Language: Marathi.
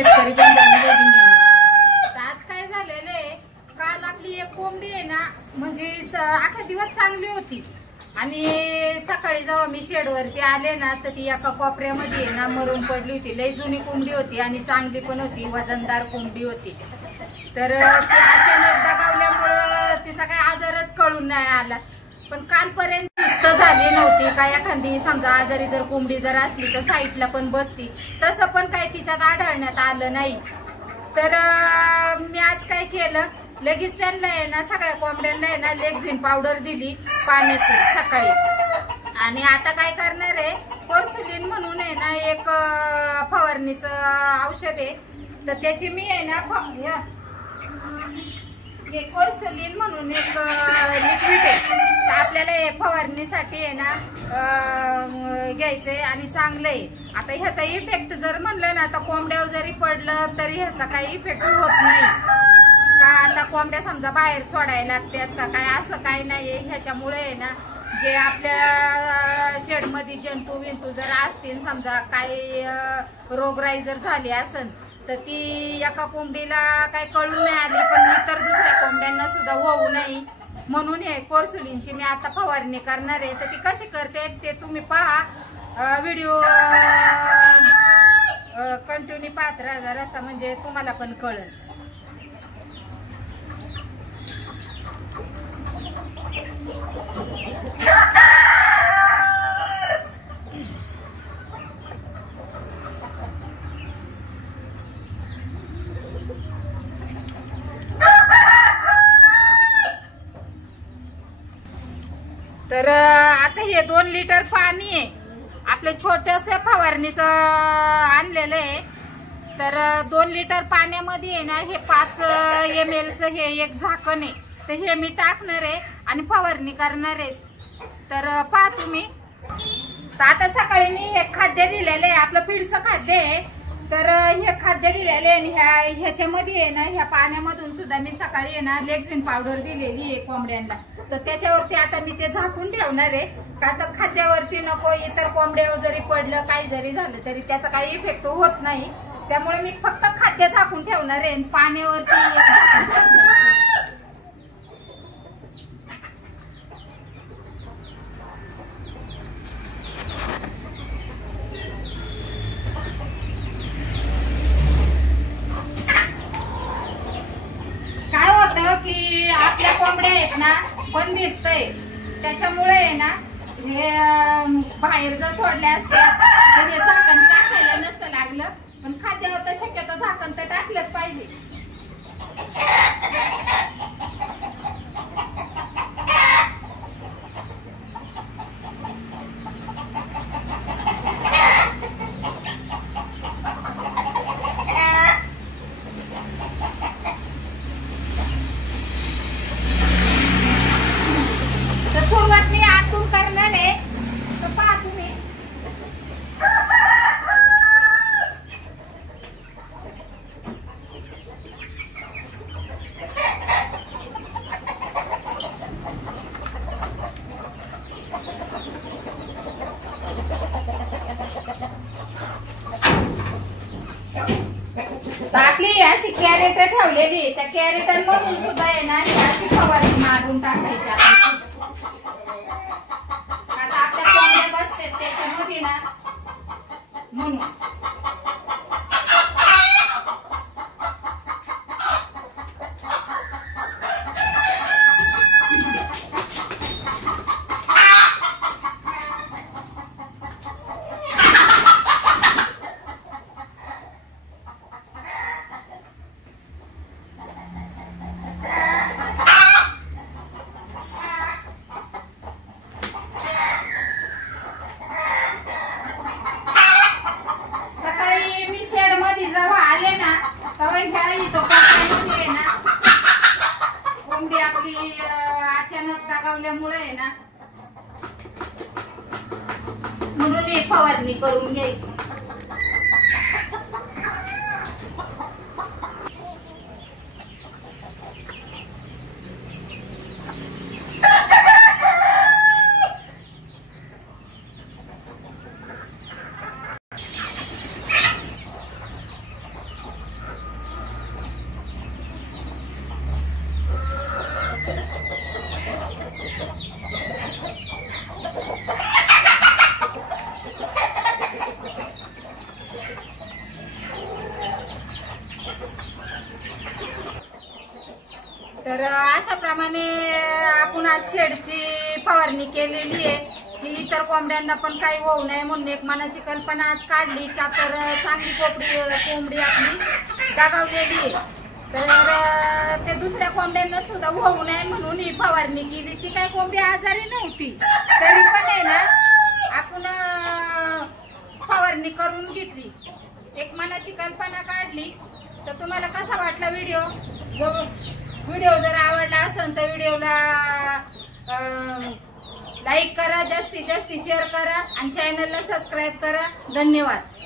शेतकरी बंधूंनो, आज काय झालेलं आहे, काल आपली एक कोंबडी आहे ना, म्हणजे अख्खा दिवस चांगली होती आणि सकाळी जेव्हा मी शेडवरती आले ना, तर ती एका कोपऱ्यामध्ये आहे ना मरून पडली होती. लई जुनी कोंबडी होती आणि चांगली पण होती, वजनदार कोंबडी होती. तर ती अचानक दगावल्यामुळं तिचा काही आजारच कळून नाही आला. पण कालपर्यंत सुस्त झाली नव्हती. काय एखादी समजा आजारी जर कोंबडी जर असली तर साईडला पण बसती, तसं पण काही तिच्यात आढळण्यात आलं नाही. तर मी आज काय केलं, लगेच त्यांना आहे ना, सगळ्या कोंबड्यांना आहे ना लेक्झिन पावडर दिली पाण्यात सकाळी. आणि आता काय करणार आहे, कोर्सुलिन म्हणून आहे ना एक फवारणीचं औषध आहे. तर त्याची मी आहे ना हे कोर्सुलिन म्हणून एक लिक्विड आहे, तर आपल्याला हे फवारणीसाठी आहे ना घ्यायचंय आणि चांगलं आहे. आता ह्याचा इफेक्ट जर म्हणलं ना, तर कोंबड्यावर जरी पडलं तरी ह्याचा काही इफेक्ट होत नाही. का आता कोंबड्या समजा बाहेर सोडायला लागतात का काय, असं काही नाहीये. ह्याच्यामुळे आहे ना, जे आपल्या शेडमध्ये जंतू विंतू जर असतील, समजा काही रोगराई जर झाली असेल तर ती एका कोंबडीला काही कळून नाही आली, पण इतर दुसऱ्या कोंबड्यांना सुद्धा होऊ नये म्हणून हे कोर्सुलिनची मी आता फवारणी करणार आहे. तर ती कशी करते ते तुम्ही पहा, व्हिडिओ कंटिन्यू पाहत राहा जरासा, म्हणजे तुम्हाला पण कळेल. तर आता हे 2 लिटर पाणी आहे, आपल्या छोट्याशा फवारणीचं आणलेलं आहे. तर 2 लिटर पाण्यामध्ये आहे ना, हे 5 ml चं हे एक झाकण आहे. तर हे मी टाकणार आहे आणि फवारणी करणार आहे. तर पहा तुम्ही. तर आता सकाळी मी हे खाद्य दिलेलं आहे, आपलं पीडचं खाद्य आहे. तर हे खाद्य दिलेले आणि ह्याच्यामध्ये आहे ना, ह्या पाण्यामधून सुद्धा मी सकाळी आहे ना लेक्झिन पावडर दिलेली आहे कोंबड्यांना. तर त्याच्यावरती आता मी ते झाकून ठेवणार आहे, का तर खाद्यावरती नको, इतर कोंबड्यावर जरी पडलं काही जरी झालं तरी त्याचा काही इफेक्ट होत नाही. त्यामुळे मी फक्त खाद्य झाकून ठेवणार आहे आणि पाण्यावरती की आपल्या कोंबड्या आहेत ना पण दिसतंय, त्याच्यामुळे आहे ना हे बाहेर जर सोडल्या असत्या तर हे झाकण टाकायला नसतं लागलं. पण खाद्यावर तर शक्यतो झाकण तर टाकलंच पाहिजे. सुरुवात मी आतून करणार आहे, तर पहा तुम्ही. आपली अशी कॅरेटर ठेवलेली, त्या कॅरेटर मधून सुद्धा आहे ना अशी फवारणी मारून टाकायची. त्याच्यामध्ये ना म्हणून कोंबडी आपली अचानक दगावल्यामुळे आहे ना, म्हणून ही फवारणी करून घ्यायची. तर अशा प्रमाणे आपण आज शेडची फवारणी केलेली आहे की इतर कोंबड्यांना पण काही होऊ नये म्हणून एक मनाची कल्पना आज काढली का तर चांगली कोंबडी आपली दगावलेली आहे, तर ते दुसऱ्या कोंबड्यांना सुद्धा होऊ नये म्हणून ही फवारणी केली. ती काही कोंबडी आजारी नव्हती तरी पण आहे ना आपण फवारणी करून घेतली, एक मनाची कल्पना काढली. तर तुम्हाला कसा वाटला व्हिडिओ? जर आवडला असेल तर व्हिडिओला लाईक करा, जास्तीत जास्त शेअर करा आणि चॅनलला सबस्क्राईब करा. धन्यवाद.